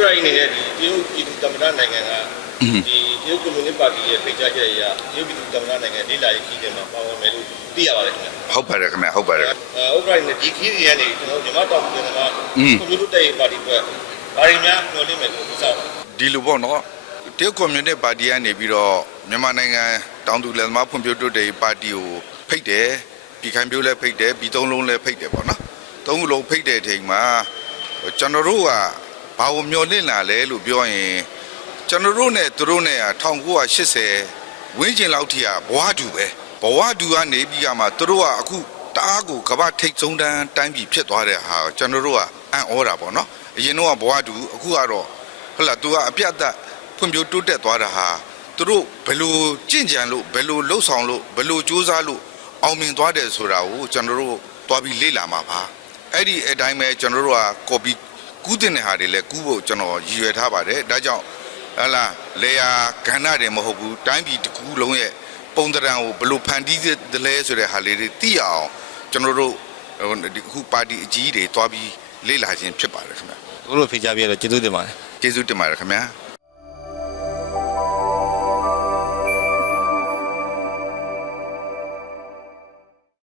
ဥက္ကဋ္ဌအနေနဲ့ဒီတရုတ်ပြည်သူသမ္မတနိုင်ငံကဒီတရုတ်ကွန်မြူနစ်ပါတီရဲ့ဖိတ်ကြားချက်အရတရုတ်ပြည်သူသမ္မတနိုင်ငံလေးလာရေးခီးတယ်မှာပါဝင်မယ်လို့သိရပါတယ်ခင်ဗျာဟုတ်ပါတယ်ခင်ဗျဟုတ်ပါတယ်အဲဥက္ကဋ္ဌအနေနဲ့ဒီခီးစီကနေကျွန်တော်မြန်မာတောင်ပြည်နယ်မှာอืมကွန်မြူနစ်တဲ့ပါတီအတွက်ဘာတွေများညှော်လင့်မယ်လို့ပြောစားပါဒီလိုပေါ့နော်တရုတ်ကွန်မြူနစ်ပါတီကနေပြီးတော့မြန်မာနိုင်ငံတောင်သူလယ်သမားဖွံ့ဖြိုးတိုးတက်ရေးပါတီကိုဖိတ်တယ်ပြည်ခိုင်ပြိုးလည်းဖိတ်တယ်ပြည်သုံးလုံးလည်းဖိတ်တယ်ပေါ့နော်သုံးခုလုံးဖိတ်တဲ့အချိန်မှာကျွန်တော်တို့က ဘာကိုမျှော်လင့်လာလဲလို့ပြောရင်ကျွန်တော်တို့နဲ့သူတို့နဲ့က1980ဝင်းကျင်လောက်ထိကဘဝတူပဲဘဝတူကနေပြီးကမှသူတို့ကအခုတအားကိုကမ္ဘာထိတ်ဆုံးတန်းတိုင်းပြည်ဖြစ်သွားတဲ့ဟာကိုကျွန်တော်တို့ကအံ့ဩတာပေါ့နော်အရင်တော့ကဘဝတူအခုကတော့ဟုတ်လား तू ကအပြတ်သက်ဖွံ့ဖြိုးတိုးတက်သွားတာဟာသူတို့ဘယ်လိုကြင့်ကြံလို့ဘယ်လိုလှုပ်ဆောင်လို့ဘယ်လိုစူးစမ်းလို့အောင်မြင်သွားတယ်ဆိုတာကိုကျွန်တော်တို့တွားပြီးလေ့လာမှာပါအဲ့ဒီအတိုင်းပဲကျွန်တော်တို့ကကော်ပီ ကူးတင်တဲ့ဟာတွေလည်းကူးဖို့ကျွန်တော်ရည်ရွယ်ထားပါတယ်ဒါကြောင့်ဟလာလေယာကဏ္ဍတွေမဟုတ်ဘူးတိုင်းပြည်တစ်ခုလုံးရဲ့ပုံသဏ္ဍာန်ကိုဘယ်လိုဖန်တီးသလဲဆိုတဲ့ဟာလေးတွေသိရအောင်ကျွန်တော်တို့ဟိုဒီအခုပါတီအကြီးတွေတွားပြီးလေ့လာခြင်းဖြစ်ပါတယ်ခင်ဗျာတို့လိုဖိတ်ကြားပြရတော့ကျေးဇူးတင်ပါတယ်ကျေးဇူးတင်ပါတယ်ခင်ဗျာဟ